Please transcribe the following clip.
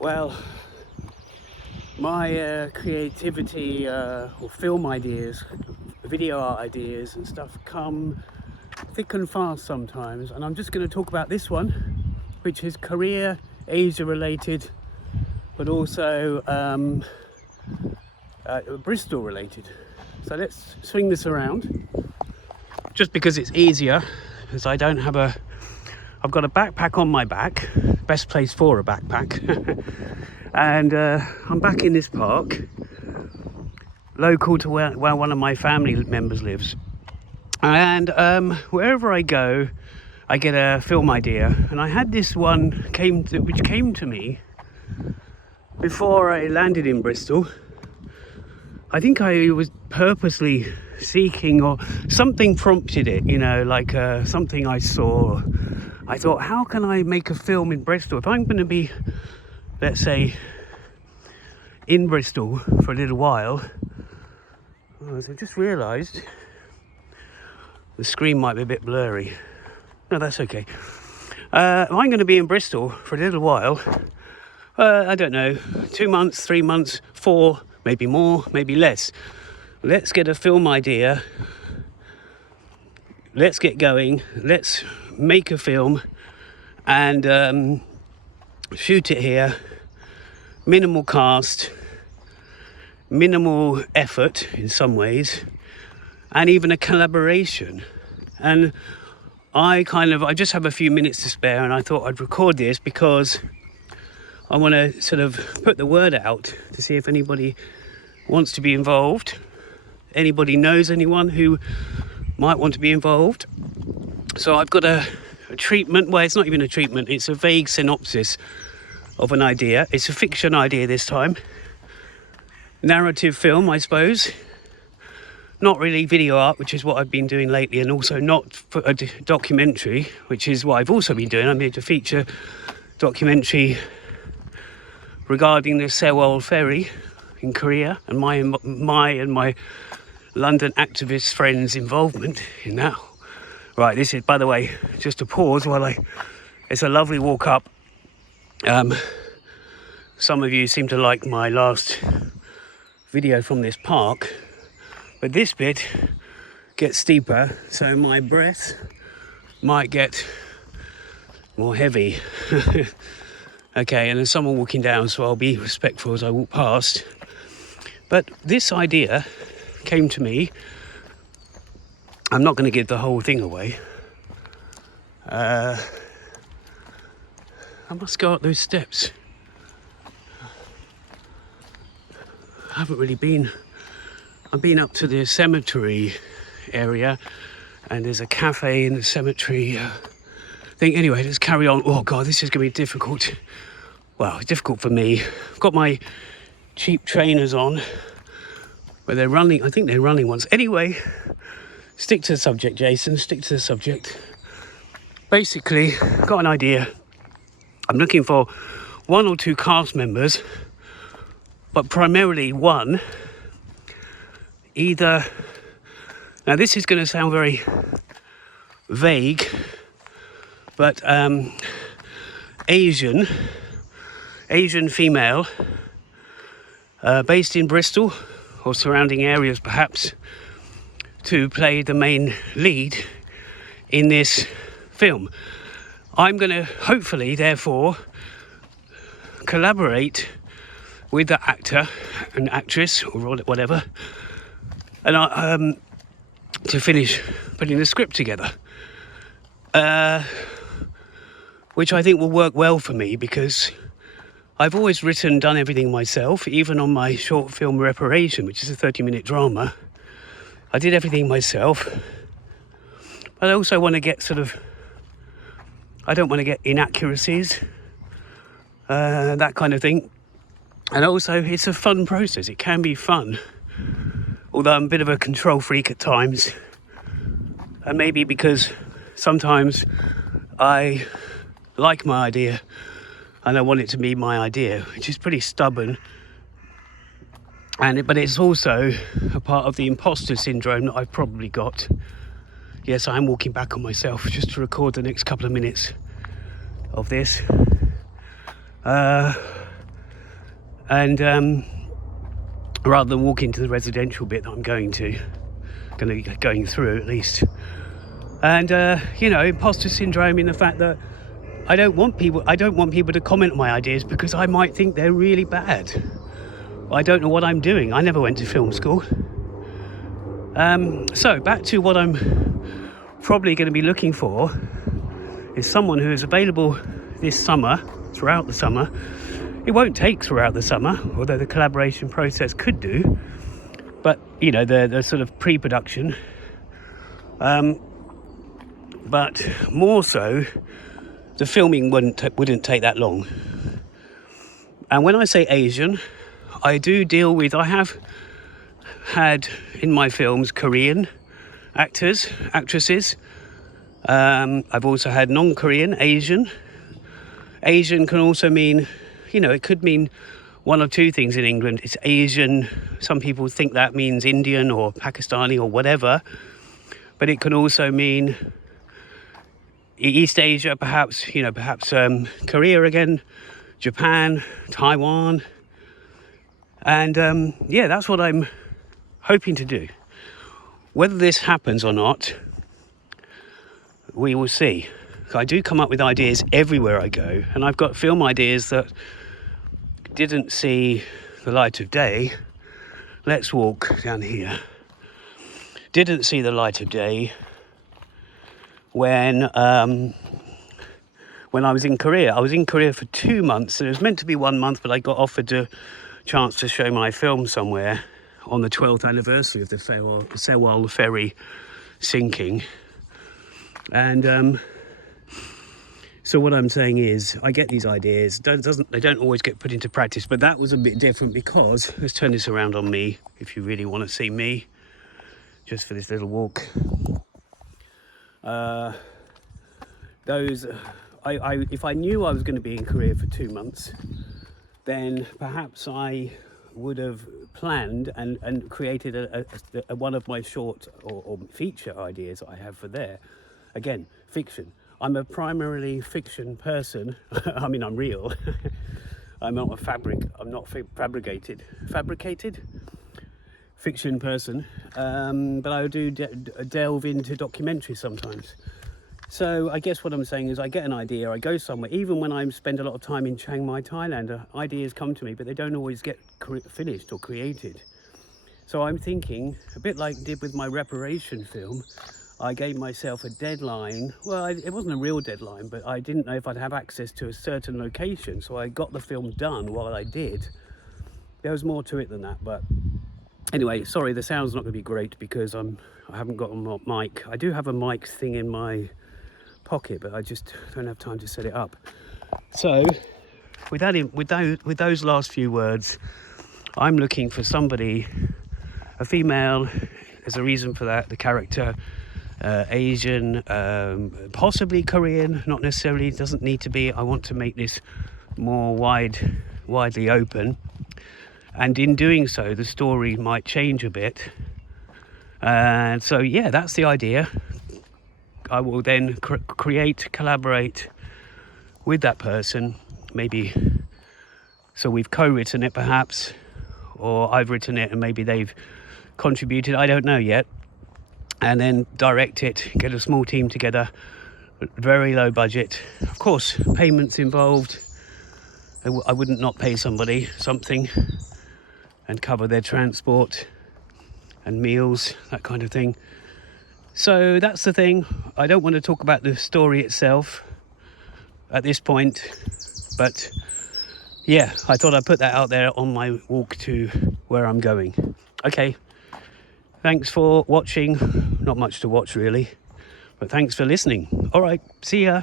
Well, my creativity or film ideas, video art ideas and stuff come thick and fast sometimes, and I'm just going to talk about this one, which is career, Asia related, but also Bristol related. So let's swing this around, just because it's easier, as I've got a backpack on my back, best place for a backpack. And I'm back in this park, local to where one of my family members lives. And wherever I go, I get a film idea. And I had this one which came to me before I landed in Bristol. I think I was purposely seeking, or something prompted it, like something I saw. I thought, how can I make a film in Bristol? If I'm going to be, let's say, in Bristol for a little while. So I just realised the screen might be a bit blurry. No, that's okay. I'm going to be in Bristol for a little while. I don't know, 2 months, 3 months, 4, maybe more, maybe less. Let's get a film idea. Let's get going. Let's make a film and shoot it here. Minimal cast, minimal effort in some ways, and even a collaboration. And I just have a few minutes to spare, and I thought I'd record this because I want to sort of put the word out to see if anybody wants to be involved, anybody knows anyone who might want to be involved. So I've got a treatment. Well, it's not even a treatment, it's a vague synopsis of an idea. It's a fiction idea this time. Narrative film, I suppose. Not really video art, which is what I've been doing lately, and also not for a documentary, which is what I've also been doing. I made a feature documentary regarding the Sewol ferry in Korea, and my and my London activist friends' involvement in that. Right, this is, by the way, just a pause it's a lovely walk up. Some of you seem to like my last video from this park, but this bit gets steeper, so my breath might get more heavy. Okay, and there's someone walking down, so I'll be respectful as I walk past. But this idea came to me. I'm not going to give the whole thing away. I must go up those steps. I haven't really been. I've been up to the cemetery area, and there's a cafe in the cemetery thing. Anyway, let's carry on. Oh God, this is going to be difficult. Well, it's difficult for me. I've got my cheap trainers on, but they're running. I think they're running ones. Anyway, stick to the subject, Jason. Stick to the subject. Basically, got an idea. I'm looking for 1 or 2 cast members, but primarily one. Either, now this is going to sound very vague, but Asian female, based in Bristol or surrounding areas perhaps, to play the main lead in this film. I'm going to hopefully therefore collaborate with the actor and actress or whatever, and to finish putting the script together, which I think will work well for me, because I've always done everything myself. Even on my short film Reparation, which is a 30-minute drama, I did everything myself. But I also want to get I don't want to get inaccuracies, that kind of thing. And also, it's a fun process. It can be fun, although I'm a bit of a control freak at times. And maybe because sometimes I like my idea and I want it to be my idea, which is pretty stubborn. But it's also a part of the imposter syndrome that I've probably got. Yes, I'm walking back on myself just to record the next couple of minutes of this. and rather than walk into the residential bit that I'm going through at least. And imposter syndrome in the fact that I don't want people to comment on my ideas because I might think they're really bad. I don't know what I'm doing. I never went to film school. So back to what I'm probably going to be looking for is someone who is available this summer, throughout the summer. It won't take throughout the summer, although the collaboration process could do. But the sort of pre-production. But more so, the filming wouldn't take that long. And when I say Asian, I have had in my films Korean actors, actresses. I've also had non-Korean, Asian. Asian can also mean, it could mean one or two things in England. It's Asian. Some people think that means Indian or Pakistani or whatever. But it can also mean East Asia, perhaps Korea again, Japan, Taiwan. And that's what I'm hoping to do. Whether this happens or not, we will see. I do come up with ideas everywhere I go, and I've got film ideas that didn't see the light of day. Let's walk down here. Didn't see the light of day when I was in Korea. I was in Korea for 2 months. It was meant to be 1 month, but I got offered a chance to show my film somewhere on the 12th anniversary of the Sewol ferry sinking. And so what I'm saying is, I get these ideas. They don't always get put into practice, but that was a bit different because, let's turn this around on me if you really want to see me, just for this little walk. If I knew I was going to be in Korea for 2 months, then perhaps I would have planned and created a one of my short or feature ideas I have for there. Again, fiction. I'm a primarily fiction person. I mean, I'm real. I'm not fabricated fiction person, but I do delve into documentary sometimes. So I guess what I'm saying is, I get an idea, I go somewhere, even when I spend a lot of time in Chiang Mai, Thailand, ideas come to me, but they don't always get finished or created. So I'm thinking, a bit like I did with my reparation film, I gave myself a deadline. Well, it wasn't a real deadline, but I didn't know if I'd have access to a certain location, so I got the film done while I did. There was more to it than that, but anyway, sorry, the sound's not going to be great because I haven't got a mic. I do have a mic thing in my pocket, but I just don't have time to set it up. So with those last few words, I'm looking for somebody, a female. There's a reason for that. The character, Asian, possibly Korean, not necessarily, doesn't need to be. I want to make this more widely open, and in doing so the story might change a bit. And so yeah, that's the idea. I will then collaborate with that person, maybe, so we've co-written it perhaps, or I've written it and maybe they've contributed, I don't know yet, and then direct it, get a small team together, very low budget. Of course, payments involved. I wouldn't not pay somebody something and cover their transport and meals, that kind of thing. So that's the thing. I don't want to talk about the story itself at this point, but yeah, I thought I'd put that out there on my walk to where I'm going. Okay, thanks for watching. Not much to watch really, but thanks for listening. All right, see ya.